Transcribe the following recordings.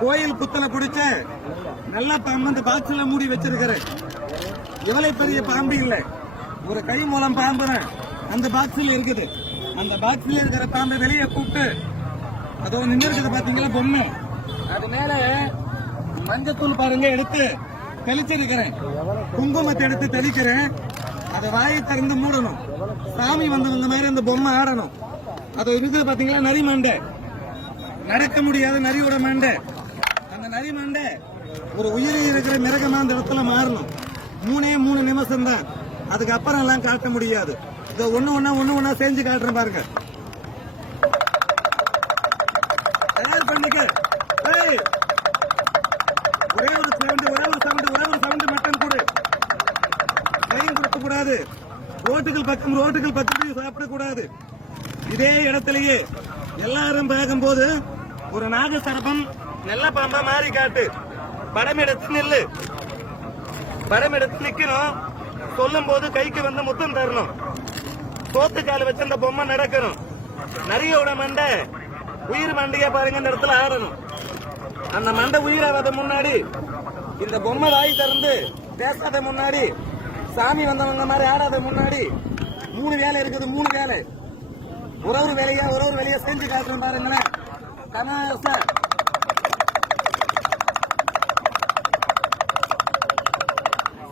கோயில் புத்தனை பிடிச்ச நல்ல பாம்பு அந்த பாக்ஸ்ல மூடி வச்சிருக்கிறேன். இவ்வளவு பெரிய பாம்பு இல்ல, ஒரு கை மூலம் பாம்பு அந்த பாக்ஸ்ல இருக்குது. அந்த பாக்ஸ்ல இருக்கிற பாம்பை வெளியே கூப்பிட்டு அதோ நின்று இருக்குது பாத்தீங்களா பொம்மை, அது மேல மஞ்சத்தூள் பாருங்க எடுத்து தெளிச்சிருக்கிறேன், குங்குமத்தை எடுத்து தெளிக்கிறேன். அதை வாயை திறந்து மூடணும். சாமி வந்தவங்க மாதிரி அந்த பொம்மை ஆடணும். அது இருக்குது பாத்தீங்களா நரி மண்டை, நடக்க முடியாத நரியோட மண்டை. அந்த நரி மண்டை ஒரு உயிரி இருக்கிற மிருகமா அந்த இடத்துல மாறணும். 3 நிமிஷம் தான், அதுக்கப்புறம் எல்லாம் காட்ட முடியாது. இதை ஒண்ணு ஒண்ணா செஞ்சு காட்டுறேன் பாருங்க. தயார் பண்ணிக்க. ஒரே ஒரு சவுண்ட் மட்டும் கொடு. கையும் கொடுக்க கூடாது. ரோட்டுகள் பக்கத்தில் சாப்பிடக்கூடாது. இதே இடத்திலேயே எல்லாரும் பார்க்கும்போது ஒரு நாகசரபம் நல்ல பாம்பா மாறி காட்டு. படம் எடுத்து நில்லு. படம் எடுத்து நிக்கணும். சொல்லும் போது கைக்கு வந்து முத்தம் தரணும். சோத்து கால வச்சு அந்த பொம்மை நடக்கணும். நரியோட மண்டை உயிர் மண்டையா பாருங்க இந்த இடத்துல ஆடணும். அந்த மண்டை உயிராவத முன்னாடி இந்த பொம்மை வாய் திறந்து பேசாத முன்னாடி சாமி வந்தவங்க மாதிரி ஆடாத முன்னாடி 3 வேலை இருக்குது. 3 வேலை ஒரு வேலையா செஞ்சு காட்டுறோம் பாருங்களேன். கமாசா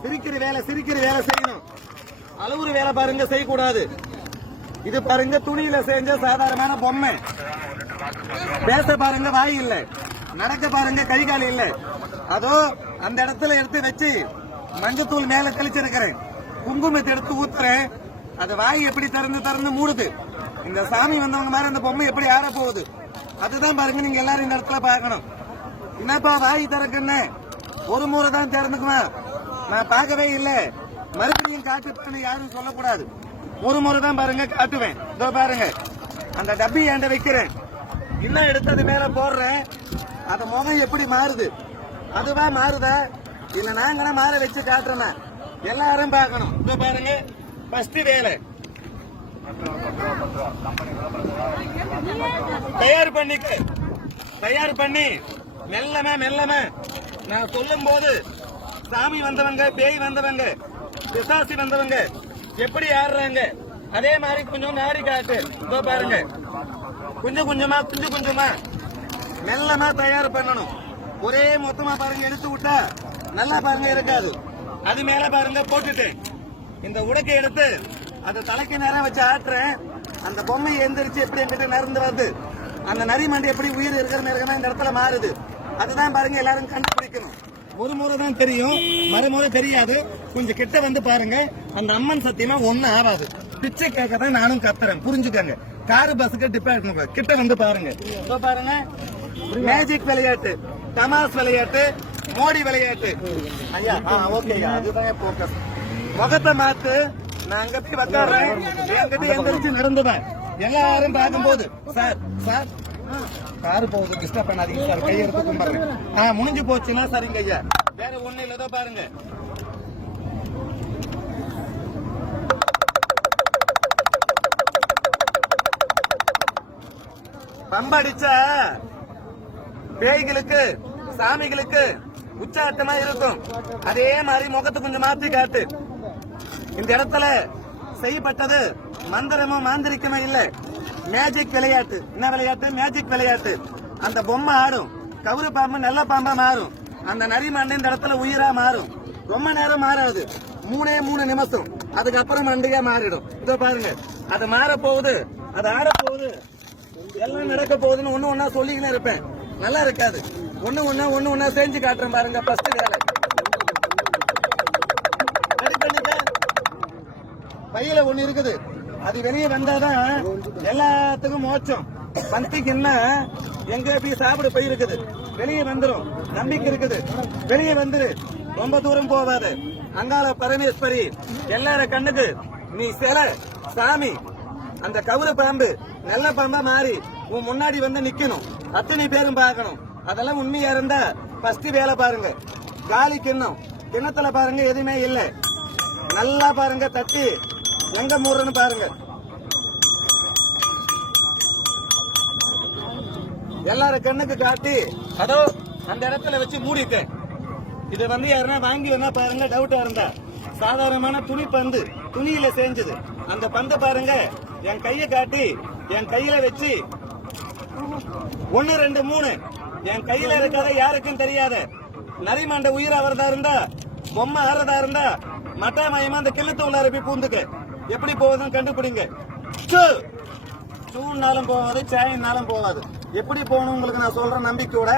சிரிக்கிற வேலை செய்யணும். அளவுறு வேலை பாருங்க செய்யக்கூடாது. இது பாருங்க துணியில செஞ்ச சாதாரணமான பொம்மை. பேச பாருங்க வாய் இல்ல, நடக்க பாருங்க கை கால் இல்ல. அதோ அந்த இடத்துல எடுத்து வச்சு மஞ்சத்தூள் மேல தெளிச்சிருக்கிறேன், குங்குமத்தை எடுத்து ஊத்துறேன். அது வாய் எப்படி திறந்து மூடுது. இந்த சாமி வந்தவங்க மாதிரி அந்த பொம்மை எப்படி ஆட போகுது அதுதான் பாருங்க. நீங்க எல்லாரும் இந்த இடத்துல பாக்கணும். என்னப்பா வாய் திறக்குன்னு ஒரு முறை தான் திறந்துக்குவேன், நான் பார்க்கவே இல்லை, மறுபடியும் காட்டுப்பேன்னு யாரும் சொல்லக்கூடாது. ஒரு முறை தான் பாருங்க காட்டுவேன். இதோ பாருங்க அந்த டப்பி ஏண்ட வைக்கிறேன், இன்னும் எடுத்து அது மேல போடுறேன். அது முகம் எப்படி மாறுது, அதுவா மாறுதா இல்ல நாங்களே மாற வச்சு காட்டுறேன். எல்லாரும் பார்க்கணும். இதோ பாருங்க ஃபர்ஸ்ட் வேலை தயார் பண்ணி மெல்லமா நான் சொல்லும் போது சாமி வந்தவங்க, பேய் வந்தவங்க, பிசாசி வந்தவங்க எப்படி ஆடுறாங்க அதே மாதிரி கொஞ்சம் ஆடி காட்டு. இதோ பாருங்க கொஞ்சம் கொஞ்சமா மெல்லமா தயார் பண்ணணும். ஒரே மொத்தமா பாருங்க எடுத்து விட்டா நல்லா பாருங்க இருக்காது. அது மேல பாருங்க போட்டுட்டு இந்த உடைக்கை எடுத்து அதை தலைக்கு நேரம் வச்சு ஆட்டுறேன். அந்த பொம்மை எந்திரிச்சு எப்படி எங்கிட்ட நிறந்து வருது. அந்த நரி மண்டி எப்படி உயிர் இருக்கிற மிருகமா இந்த இடத்துல மாறுது. அதுதான் பாருங்க எல்லாரும் கண்டுபிடிக்கணும். ஒரு முறை தான் தெரியும், மறுமுறை தெரியாது. கொஞ்சம் கிட்ட வந்து பாருங்க. அந்த அம்மன் சத்தியமா ஒண்ணும் ஆகாது. பிச்சை கேட்க தான் நானும் கத்துறேன், புரிஞ்சுக்கங்க. காரு பஸ்ஸுக்கு டிபார்ட்மெண்ட் கிட்ட வந்து பாருங்க. பாருங்க மேஜிக் விளையாட்டு, தமாஸ் விளையாட்டு, மோடி விளையாட்டு. ஐயா ஓகே, அதுதான் போக்கஸ். முகத்தை மாத்து. நான் அங்க போய் உட்காடுறேன், என்கிட்ட எந்திரிச்சு நடந்துவேன். எல்லாரும் பார்க்கும்போது சார் காரு போகுது டிஸ்டர்ப் பண்ணாதீங்க சார், கையெடுத்து கும்பிடுறேன். முடிஞ்சு போச்சுன்னா சரிங்க ஐயா, வேற ஒண்ணு இல்லதோ பாருங்க. பம்படிச்சா பேய்களுக்கு சாமிகளுக்கு உச்சாட்டமா இருக்கும். அதே மாதிரி முகத்தை கொஞ்சம் மாத்தி காட்டு. இந்த இடத்துல செய்யப்பட்டது மந்திரமோ மாந்திரிக்கமோ இல்ல, மேஜிக் விளையாட்டு. என்ன விளையாட்டு? மேஜிக் விளையாட்டு. அந்த பொம்மை ஆடும், கவுரு பாம்பு நல்ல பாம்பா மாறும். அந்த நரி மண்டை இந்த இடத்துல உயிரா மாறும். ரொம்ப நேரம் மாறாது, 3 நிமிஷம். அதுக்கப்புறம் மண்டையா மாறிடும். இதோ பாருங்க அது மாற போகுது, அது ஆட போகுது, எல்லாம் நடக்க போகுதுன்னு ஒண்ணு சொல்லிக்கினே இருப்பேன். நல்லா இருக்காது. ஒண்ணு செஞ்சு காட்டுறேன் பாருங்க. ஃபர்ஸ்ட் வேலை கையில ஒண்ணு இருக்குது, அது வெளியே வந்தாதான் எல்லாத்துக்கும் மோட்சம். பந்திக்கு என்ன எங்க போய் சாப்பிட போயிருக்குது, வெளியே வந்துடும். நம்பிக்கை இருக்குது, வெளியே வந்துரு. ரொம்ப தூரம் போவாது. அங்காள பரமேஸ்வரி எல்லார கண்ணுக்கு நீ சிலை சாமி. அந்த கவுர பாம்பு நல்ல பாம்பா மாறி உன் முன்னாடி வந்து நிக்கணும். அத்தனை பேரும் பார்க்கணும். அதெல்லாம் உண்மையா இருந்தா ஃபர்ஸ்ட் வேலை பாருங்க. காலி கிண்ணத்துல பாருங்க எதுவுமே இல்லை. நல்லா பாருங்க, தட்டி எங்க மூடுறன்னு பாருங்க. எல்லாரும் கண்ணுக்கு காட்டி அதோ அந்த இடத்துல வச்சு மூடிட்டேன். இது வந்து யாருன்னா வாங்கி வேணா பாருங்க, டவுட்டா இருந்தா. சாதாரணமான துணி பந்து, துணியில செஞ்சது. அந்த பந்தை பாருங்க, என் கையை காட்டி என் கையில வச்சு 1 2 3 என் கையில இருக்கிறத யாருக்கும் தெரியாத நரிமண்ட உயிர் ஆவறதா இருந்தா, பொம்மை ஆறதா இருந்தா, மட்டாமயமா அந்த கிண்ணத்து உள்ளார போய் பூந்துக்க. எப்படி போகுதுன்னு கண்டுபிடிங்க. சூழ்நாளும் போகாது, சாயினாலும் போகாது. எப்படி போகணும் உங்களுக்கு நான் சொல்ற நம்பிக்கையோட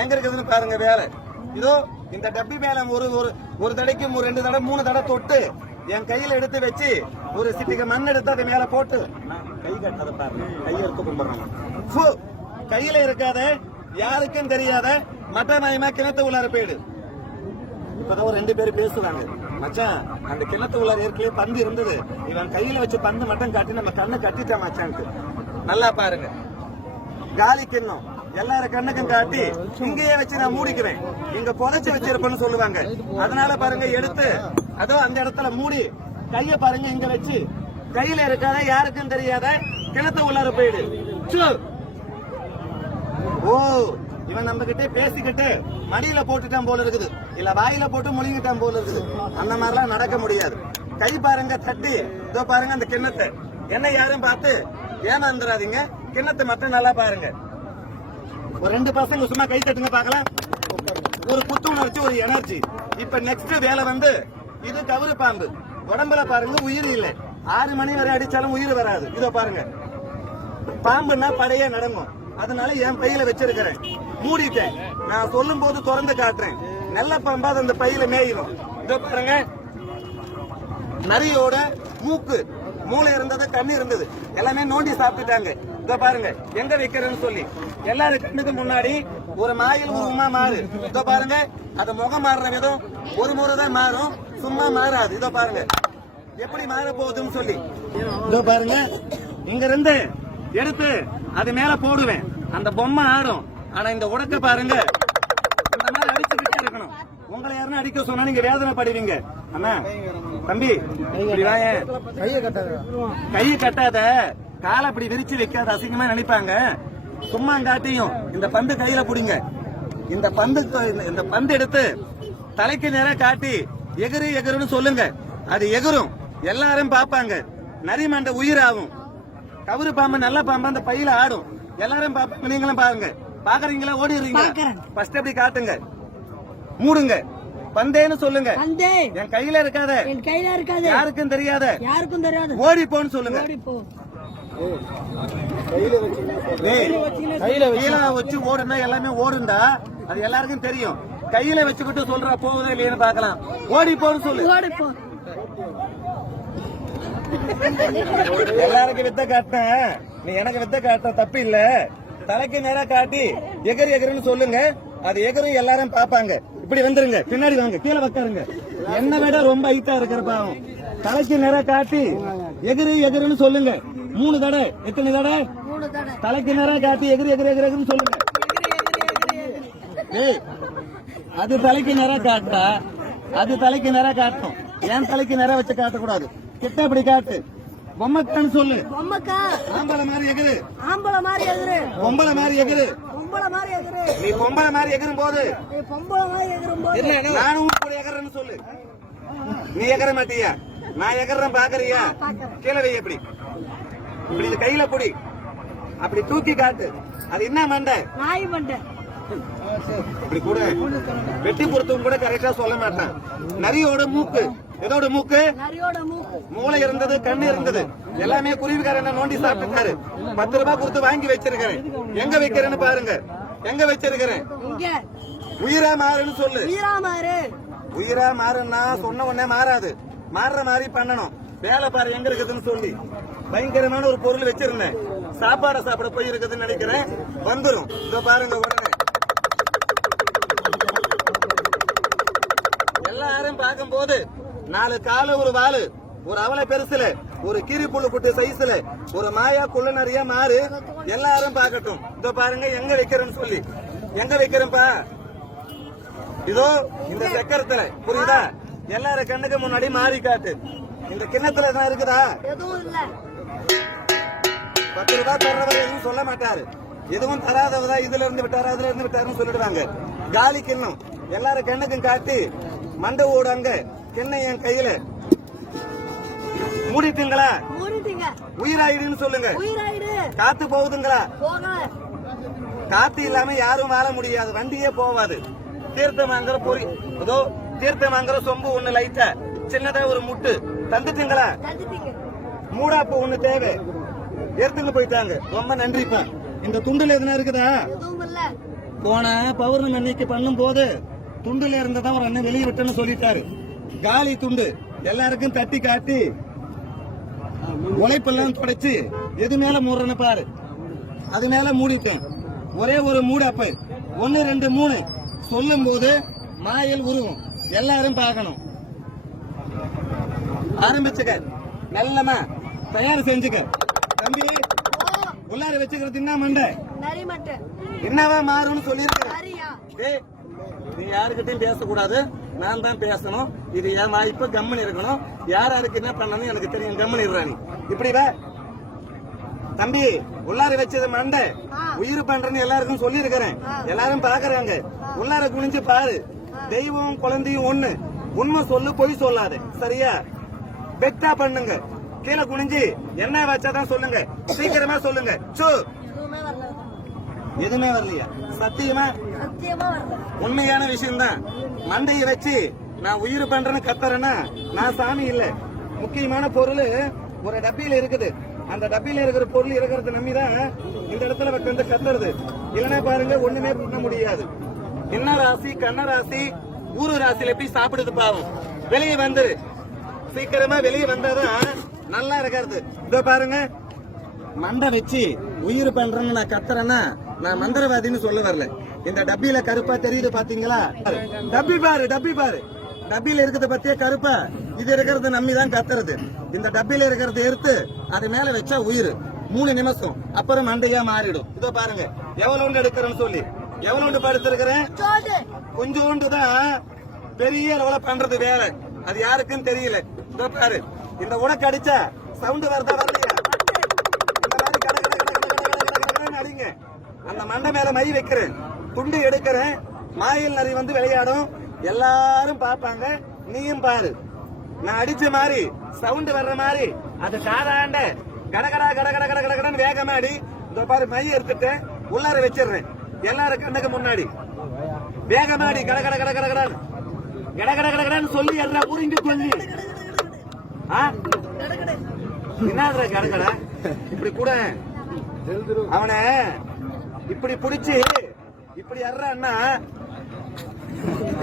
எங்க இருக்குதுன்னு பாருங்க. வேலை இதோ இந்த டப்பி மேல ஒரு தடைக்கு 2 தடவை 3 தடவை தொட்டு என் கையில எடுத்து வச்சு ஒரு சிட்டிக்கு மண் எடுத்து அது மேல போட்டு கை கட்டாத பாருங்க. கையை எடுத்து கும்பிடுறாங்க. கையில இருக்காத, யாருக்கும் தெரியாத மட்டநாயமா கிணத்து உள்ளார போயிடு. இப்பதான் ஒரு 2 பேர் பேசுவாங்க, மச்சான் அந்த கிணத்து உள்ளார ஏற்கனவே பந்து இருந்தது, இவன் கையில வச்சு பந்து மட்டும் காட்டி நம்ம கண்ணை கட்டிட்டான் மச்சான்ட்டு. நல்லா பாருங்க, காலி கிண்ணம் எல்லாரும் கண்ணுக்கும் காட்டி இங்கேயே வச்சு நான் மூடிக்கிறேன், இங்க புதைச்சு வச்சிருப்பேன்னு சொல்லுவாங்க. அதனால பாருங்க எடுத்து அதோ அந்த இடத்துல மூடி கைய பாருங்க இங்க வச்சு கையில இருக்காத, யாருக்கும் தெரியாத கிணத்து உள்ளார போயிடு. ஓ, இவன் நம்ம கிட்ட பேசிக்கிட்டு மடியில போட்டுட்டான் போல இருக்குது, இல்ல வாயில போட்டு முழுங்கிட்டான் போல இருக்குது. அந்த மாதிரிலாம் நடக்க முடியாது. கை பாருங்க தட்டி, இதோ பாருங்க அந்த கிண்ணத்தை. என்ன யாரும் பார்த்து ஏமாந்துடாதீங்க, கிண்ணத்தை மட்டும் நல்லா பாருங்க. ஒரு 2 பசங்க சும்மா கை தட்டுங்க பாக்கலாம். ஒரு புத்துணர்ச்சி, ஒரு எனர்ஜி. இப்ப நெக்ஸ்ட் வேலை வந்து இது கவுரு பாம்பு. உடம்புல பாருங்க உயிர் இல்லை, 6 மணி வரை அடிச்சாலும் உயிர் வராது. இதோ பாருங்க, பாம்புன்னா படையே நடங்கும். அதனால என் பையில வச்சிருக்கிறேன், மூடிட்டேன். நான் சொல்லும் போது திறந்து காட்டுறேன். நல்ல பாம்பா அந்த பையில மேயிடும். இதோ பாருங்க, நரியோட மூக்கு, மூளை இருந்தது, கண்ணு இருந்தது, எல்லாமே நோண்டி சாப்பிட்டுட்டாங்க. இதோ பாருங்க எங்க வைக்கிறேன்னு சொல்லி எல்லாரும் கண்ணுக்கு முன்னாடி ஒரு மாயில் ஒரு உமா மாறு. இதோ பாருங்க, அது முகம் மாறுற விதம் ஒரு முறை தான் மாறும், சும்மா மாறாது. இதோ பாருங்க எப்படி மாற போகுதுன்னு சொல்லி. இதோ பாருங்க, இங்க இருந்து எடுத்து அது மேல போடுவேன், அந்த பொம்மை ஆடும். ஆனா இந்த உடக்க பாருங்க, இந்த மாதிரி அடிச்சுக்கிட்டே இருக்கணும். உங்களை யாருன்னா அடிக்க சொன்னா நீங்க வேதனைப்படுவீங்க. அண்ணா தம்பி கையை கட்டாத, காலை அப்படி விரிச்சு வைக்காத, அசிங்கமா நினைப்பாங்க. சும்மா காட்டியும் இந்த பந்து கையில புடிங்க. இந்த பந்து எடுத்து தலைக்கு நேரம் காட்டி எகிரு எகிருன்னு சொல்லுங்க. அது எகிரும், எல்லாரும் பாப்பாங்க. நரிமண்ட உயிர் ஆகும். கவுரு பாம்பு நல்ல பாம்பு அந்த பையில ஆடும், எல்லாரும் பாப்பாங்க. நீங்களும் பாருங்க. பாக்குறீங்களா? ஓடிடுறீங்க. ஃபர்ஸ்ட் அப்படி காட்டுங்க, மூடுங்க. பந்தேன்னு சொல்லுங்க. என் கையில இருக்காத, யாருக்கும் தெரியாத, ஓடி போன்னு சொல்லுங்க. கையில வச்சு ஓடுனா எல்லாமே ஓடுண்டா, அது எல்லாருக்கும் தெரியும். கையில வச்சுக்கிட்டு சொல்ற போகுதா இல்லையான்னு பாக்கலாம். ஓடி போன்னு சொல்லு. எல்லாருக்கும் வித்த காட்ட, நீ எனக்கு வித்த காட்ட தப்பு இல்ல. தலைக்கு நேரா காட்டி எகரு எகருன்னு சொல்லுங்க, அது எகரும், எல்லாரும் பாப்பாங்க. இப்படி வந்துருங்க, பின்னாடி வாங்க, கீழே உட்காருங்க. என்ன விட ரொம்ப ஹைட்டா இருக்கிற பாவம். தலைக்கு நேரா காட்டி எகிரு எகிருன்னு சொல்லுங்க 3 தடவை. எத்தனை தடவை? தலைக்கு நேரா காட்டி எகிரு எகிரு எகிருன்னு சொல்லுங்க. அது தலைக்கு நேரா காட்டா, அது தலைக்கு நேரா காட்டும். ஏன் தலைக்கு நேரா வச்சு காட்டக்கூடாது. கிட்ட அப்படி காட்டு. பொம்மக்கான்னு சொல்லு. ஆம்பளை மாதிரி எகிரு, ஆம்பளை மாதிரி எகிரு, பொம்பளை மாதிரி எகிரு, பொம்பளை மாதிரி எகிரு. நீ பொம்பளை மாதிரி எகிரும் போது நானும் கூட எகறேன்னு சொல்லு. நீ எகர மாட்டியா? நான் எகறேன் பாக்குறியா? கீழே வை. எப்படி இப்படி கையில பொடி அப்படி தூக்கி காட்டு. அது என்ன மண்டை? நாய் மண்டை. இப்படி கூட வெட்டி பொறுத்தவங்க கூட கரெக்டா சொல்ல மாட்டான். நரியோட மூக்கு, எதோட மூக்கு? மூளை இருந்தது, கண்ணு இருந்தது, எல்லாமே குருவிக்காரன் நோண்டி சாப்பிட்டாரு. 10 ரூபாய் கொடுத்து வாங்கி வச்சிருக்கிறேன். எங்க வைக்கிறேன்னு பாருங்க. எங்க வச்சிருக்கிறேன்? உயிரா மாறுன்னு சொல்லு. உயிரா மாறுன்னா சொன்ன உடனே மாறாது, மாறுற மாதிரி பண்ணணும். வேலை பாரு எங்க இருக்குதுன்னு சொல்லி. பயங்கரமான ஒரு பொருள் வச்சிருந்தேன், சாப்பாட சாப்பிட போய் இருக்குதுன்னு நினைக்கிறேன். வந்துரும். இதோ பாருங்க. உடனே எல்லாரும் பார்க்கும் போது 4 காலு, ஒரு வாலு, ஒரு அவளை பெருசுல, ஒரு கீரி புல்லு குட்டு சைஸ்ல, ஒரு மாயா குள்ள நிறைய மாறு. எல்லாரும் பார்க்கட்டும். இதோ பாருங்க எங்க வைக்கிறேன்னு சொல்லி. எங்க வைக்கிறேன்ப்பா? இதோ இந்த சக்கரத்துல. புரியுதா? எல்லாரும் கண்ணுக்கு முன்னாடி மாறி காட்டு. இந்த கிண்ணத்துல என்ன இருக்குதா? 10 ரூபாய் தர்றவர் எதுவும் சொல்ல மாட்டாரு. எதுவும் தராதவதா இதுல இருந்து விட்டாரு, அதுல இருந்து விட்டாருன்னு சொல்லிடுவாங்க. காலி கிண்ணம் எல்லாரும் கண்ணுக்கும் காட்டி மண்டை ஓடுங்க கிண்ணம் என் கையில மூடிட்டுங்களா உயிராயிடுன்னு சொல்லுங்க. காத்து போகுதுங்களா? காத்து இல்லாம யாரும் வாழ முடியாது, வண்டியே போவாது. தீர்த்தமாங்கிற பொறி அதோ தீர்த்தமாங்கிற சொம்பு ஒண்ணு லைட்டா சின்னதா ஒரு முட்டு தந்துட்டுங்களா? மூடாப்பு ஒண்ணு தேவை எடுத்துங்க போயிட்டாங்க. ரொம்ப நன்றிப்பா. இந்த துண்டுல எதுனா இருக்குதா? போன பௌர்ணமி அன்னைக்கு பண்ணும் போது துண்டுல இருந்ததா ஒரு அண்ணன் வெளியே விட்டுன்னு சொல்லிட்டாரு. காலி துண்டு எல்லாருக்கும் தட்டி காட்டி உழைப்பெல்லாம் துடைச்சு எது மேல மூடுறன்னு பாரு, அது மேல மூடிட்டேன். ஒரே ஒரு மூடாப்பை 1 2 3 சொல்லும் போது மாயல் உருவம் எல்லாரும் பார்க்கணும். ஆரம்பிச்சுக்க, நல்லமா தயார் செஞ்சுக்க. தம்பி உள்ளார வச்சுக்கிறது என்ன மண்டை என்னவா மாறும்னு சொல்லியிருக்க. நீ யாருக்கிட்டையும் பேசக்கூடாது, நான் தான் பேசணும். இது என் வாய்ப்பு, கம்மன் இருக்கணும். யாருக்கு என்ன பண்ணணும் எனக்கு தெரியும், கம்மன் இருறானி. இப்படி தம்பி உள்ளார வச்சது மண்டை உயிர் பண்றேன்னு எல்லாருக்கும் சொல்லி இருக்கிறேன். எல்லாரும் பாக்குறாங்க. உள்ளார குனிஞ்சு பாரு. தெய்வம் குழந்தையும் ஒண்ணு. உண்மை சொல்லு, பொய் சொல்லாது. சரியா? பெக்டா பண்ணுங்க. கீழே குனிஞ்சு என்ன வச்சாதான் சொல்லுங்க, சீக்கிரமா சொல்லுங்க. எதுவுமே வரலையா? சத்தியமா உண்மையான விஷயம் தான். மண்டையை வச்சு நான் உயிர் பண்றேன்னு கத்துறேன்னா நான் சாமி இல்ல. முக்கியமான பொருள் ஒரு டப்பியில இருக்குது. அந்த டப்பியில இருக்கிற பொருள் இருக்கிறத நம்பிதான் இந்த இடத்துல வந்து கத்துறது. இல்லைன்னா பாருங்க ஒண்ணுமே பண்ண முடியாது. என்ன ராசி, கண்ண ராசி, ஊரு ராசியில எப்படி சாப்பிடுது பாவம். வெளியே வந்துரு, சீக்கிரமா வெளியே வந்தாதான் நல்லா இருக்காது. இதோ பாருங்க, மண்டை வச்சு உயிர் பண்றேன்னு நான் கத்துறேன்னா நான் மந்திரவாதின்னு சொல்ல வரல. இந்த டப்பியில கருப்பா தெரியுது பாத்தீங்களா? டப்பி பாரு, டப்பி பாரு. டப்பியில இருக்கிறத பத்தியே கருப்பா. இது இருக்கிறது நம்பிதான் கத்துறது. இந்த டப்பியில இருக்கிறத எடுத்து அது மேல வச்சா உயிர் 3 நிமிஷம் அப்புறம் மண்டையா மாறிடும். இதோ பாருங்க எவ்வளவு எடுக்கிறேன்னு சொல்லி எவ்வளவு படுத்திருக்கிறேன். கொஞ்சோண்டுதான் பெரிய அளவுல பண்றது வேலை. அது யாருக்கும் தெரியல. இதோ பாரு, இந்த உனக்கு அடிச்சா சவுண்ட் வருதா வரலையா? அடிங்க. அந்த மண்டை மேல மை வைக்கிறேன், துண்டு எடுக்கிறேன், மாயில் நரி வந்து விளையாடும். எல்லாரும் பாப்பாங்க, நீயும் பாரு. நான் அடிச்ச மாதிரி சவுண்ட் வர்ற மாதிரி அது சாதாண்ட கடகடா கடகட கடகடன்னு வேகமா அடி. இந்த பாரு, மை எடுத்துட்டேன், உள்ளார வச்சிடுறேன். எல்லாரும் கண்ணுக்கு முன்னாடி வேகமாடி கடகட கடகடன்னு கடகட கடகடன்னு சொல்லி எல்லாம் புரிஞ்சு சொல்லி என்ன கடகடா இப்படி கூட அவனை இப்படி புடிச்சு இப்படி அறான்னா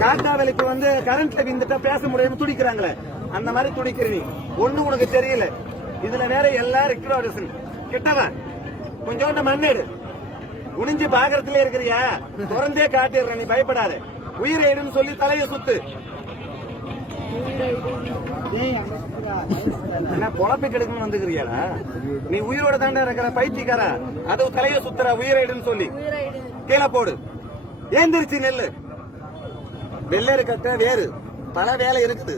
காட்டாவலிக்கு வந்து கரண்ட்ல விந்துட்டா பேச முடியாம துடிக்கிறாங்களே, அந்த மாதிரி துடிக்கிற நீ. ஒண்ணு உனக்கு தெரியல. இதுல வேற எல்லாரும் கிட்டவன் கொஞ்சோண்டு மண்ணேடு குனிஞ்சு பாக்குறதுல இருக்கிறியா? திறந்தே காட்டிடுற, நீ பயப்படாத. உயிரைடுன்னு சொல்லி தலையை சுத்து. என்ன பொழப்பை கெடுக்கணும்னு வந்துக்கிறியாடா? நீ உயிரோட தாண்டா இருக்கிற பைத்தியக்காரா. அது தலையை சுத்துற உயிரைடுன்னு சொல்லி கீழே போடு. ஏந்திரிச்சு நெல்லு. வெள்ளேறு கட்ட வேறு பல வேலை இருக்குது.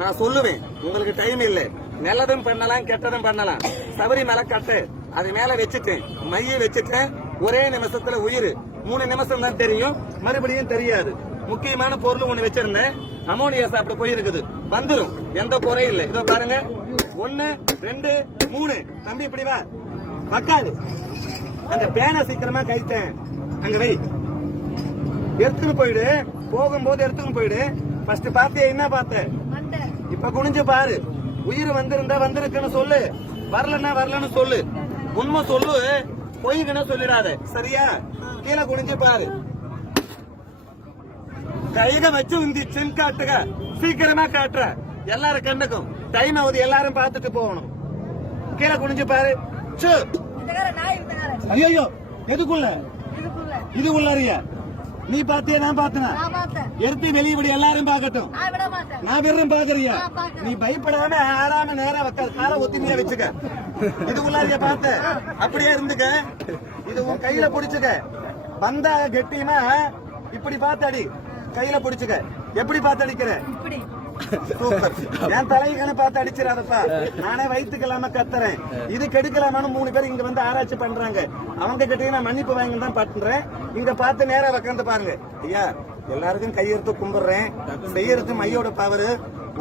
நான் சொல்லுவேன், உங்களுக்கு டைம் இல்லை. நல்லதும் பண்ணலாம், கெட்டதும் பண்ணலாம். சபரிமலை கட்டு அது மேல வச்சுட்டேன், மைய வச்சுட்டேன். ஒரே நிமிஷத்துல உயிர் 3 நிமிஷம் தான் தெரியும், மறுபடியும் தெரியாது. முக்கியமான பொருள் ஒண்ணு வச்சிருந்தேன், அமோனியா சாப்பிட போயிருக்குது. வந்துடும், எந்த குறையும் இல்லை. இதோ பாருங்க, 1 2 3. தம்பி இப்படி வா, பக்காது. அந்த பேனை சீக்கிரமா கைத்தேன், அங்க வை. எடுத்துன்னு போயிடு, போகும்போது எடுத்துன்னு போயிடு. ஃபர்ஸ்ட் பார்த்தியா, என்ன பார்த்த? இப்ப குனிஞ்சு பாரு. உயிர் வந்திருந்தா வந்திருக்குன்னு சொல்லு, வரலன்னா வரலன்னு சொல்லு. உண்மை சொல்லு, பொய்கன்னு சொல்லிடாத. சரியா? கீழே குனிஞ்சு பாரு. கைக வச்சு உந்திச்சுன்னு காட்டுக. சீக்கிரமா காட்டுற, எல்லாரும் கண்ணுக்கும் டைம் ஆகுது, எல்லாரும் பார்த்துட்டு போகணும். கீழே குனிஞ்சு பாரு. ஐயோ, எதுக்குள்ள? இது உள்ளறியா? நீ பாத்தியா? நான் பாத்தனா? எடுத்து வெளியபடி எல்லாரும் பாக்கட்டும். நான் வெறும் பாக்குறியா? நீ பயப்படாம ஆறாம நேரா வைக்காது, காலை ஒத்திமையா வச்சுக்க. இது உள்ளாரிய பார்த்த அப்படியே இருந்துக்க. இது உன் கையில பிடிச்சுக்க. வந்தா கெட்டியமா இப்படி பார்த்து அடி. கையில பிடிச்சுக்க. எப்படி பார்த்து அடிக்கிற? சூப்பர். என் தலைகளை பார்த்து அடிச்சிடாதப்பா. நானே வயிற்றுக்கலாம கத்துறேன். இது கெடுக்கலாமான்னு 3 பேர் இங்க வந்து ஆராய்ச்சி பண்றாங்க. அவங்க கிட்டே நான் மன்னிப்பு வாங்கி தான் பண்றேன். இங்க பார்த்து நேரா உட்காந்து பாருங்க. ஐயா, எல்லாருக்கும் கையெடுத்து கும்பிடுறேன். செய்யறது மையோட பவர்.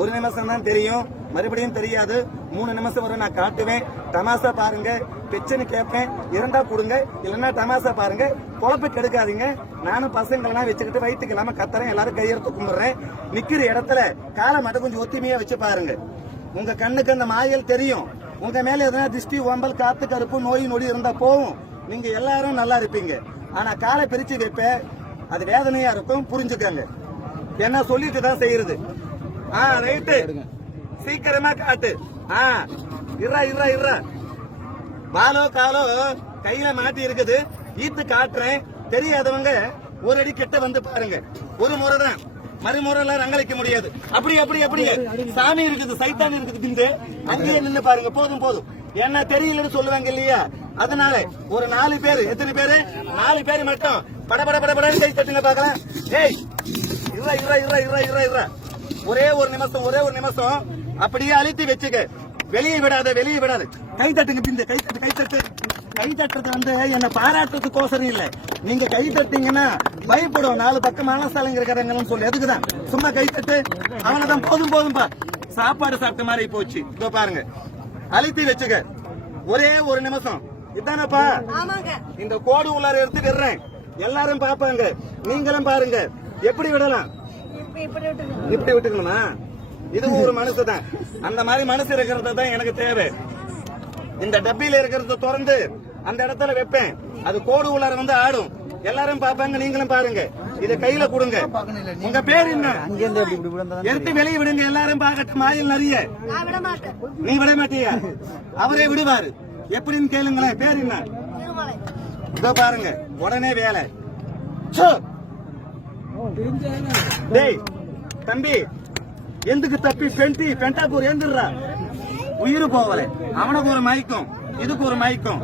ஒரு நிமிஷம் தான் தெரியும், மறுபடியும் தெரியாது. 3 நிமிஷம் வரை நான் காட்டுவேன். தமாசா பாருங்க, பெச்சுன்னு கேட்பேன். இருந்தா கொடுங்க, இல்லைன்னா தமாசா பாருங்க. குழப்ப கெடுக்காதீங்க. நானும் பசங்களெல்லாம் வச்சுக்கிட்டு வயிற்றுக்கு இல்லாம கத்துறேன். எல்லாரும் கையெடுத்து கும்பிடுறேன். நிக்கிற இடத்துல காலை மட்டும் கொஞ்சம் ஒத்துமையா வச்சு பாருங்க. உங்க கண்ணுக்கு அந்த மாயல் தெரியும். உங்க மேல எதனா திருஷ்டி, ஓம்பல், காத்து, கருப்பு, நோய் நொடி இருந்தா போகும். நீங்க எல்லாரும் நல்லா இருப்பீங்க. ஆனா காலை பிரிச்சு வைப்ப, அது வேதனையா இருக்கும். புரிஞ்சுக்கங்க. என்ன சொல்லிட்டு தான் செய்யறது. ரைட்டு, சீக்கிரமா காட்டு. இர்றா பாலோ காலோ கையில மாட்டி இருக்குது. ஈத்து காட்டுறேன். தெரியாதவங்க ஒரு அடி கிட்ட வந்து பாருங்க. ஒரு முறை தான், மறுமுறை ரங்களிக்க முடியாது. அப்படி சாமி இருக்குது, சைத்தான் இருக்குது. பிந்து அங்கேயே நின்று பாருங்க. போதும். என்ன தெரியலன்னு சொல்லுவாங்க இல்லையா? அதனால ஒரு 4 பேர், எத்தனை பேரு? 4 பேர் மட்டும் பட கை தட்டுங்க பாக்கலாம். ஏய், இர்றா. ஒரே ஒரு நிமிஷம் அப்படியே அழுத்தி வச்சுக்க. வெளியே விடாத. கை தட்டுங்க. பிந்து கை தட்டு. கை தட்டுறது வந்து என்ன பாராட்டுறதுக்கோசரம் இல்ல. நீங்க கை தட்டீங்கன்னா பயப்படும். 4 பக்கமான ஸ்தலங்க இருக்கிறாங்கன்னு சொல்லி. எதுக்குதான் சும்மா கை தட்டு. அவனதான் போதும்பா. சாப்பாடு சாப்பிட்ட மாதிரி போச்சு. இதோ பாருங்க, அழுத்தி வச்சுக்க. ஒரே ஒரு நிமிஷம். இதானப்பா இந்த கோடு உள்ளார எடுத்து விடுறேன். எல்லாரும் பாப்பாங்க, நீங்களும் பாருங்க. எப்படி விடலாம்? இப்படி விட்டுக்கணுமா? இது ஒரு மனசு தான். அந்த மாதிரி மனசு இருக்கிறது தான் எனக்கு தேவை. இந்த டப்பியில இருக்கிறத திறந்து அந்த இடத்துல வைப்பேன். அது கோடு உள்ளார வந்து ஆடும். எல்லாரும் பாப்பாங்க, நீங்களும் பாருங்க. இத கையில கொடுங்க. உங்க பேர் என்ன? எடுத்து வெளியே விடுங்க. எல்லாரும் பாக்கட்டும். மாயில் நிறைய. நீ விட மாட்டியா? அவரே விடுவாரு. எப்படின்னு கேளுங்களேன். பேர் என்ன? இதோ பாருங்க, உடனே வேலை. டேய் தம்பி, எதுக்கு தப்பி பெண்டாப்பூர் ஏந்துடுறா. உயிர் போவல. அவனுக்கு ஒரு மயக்கம், இதுக்கு ஒரு மயக்கம்.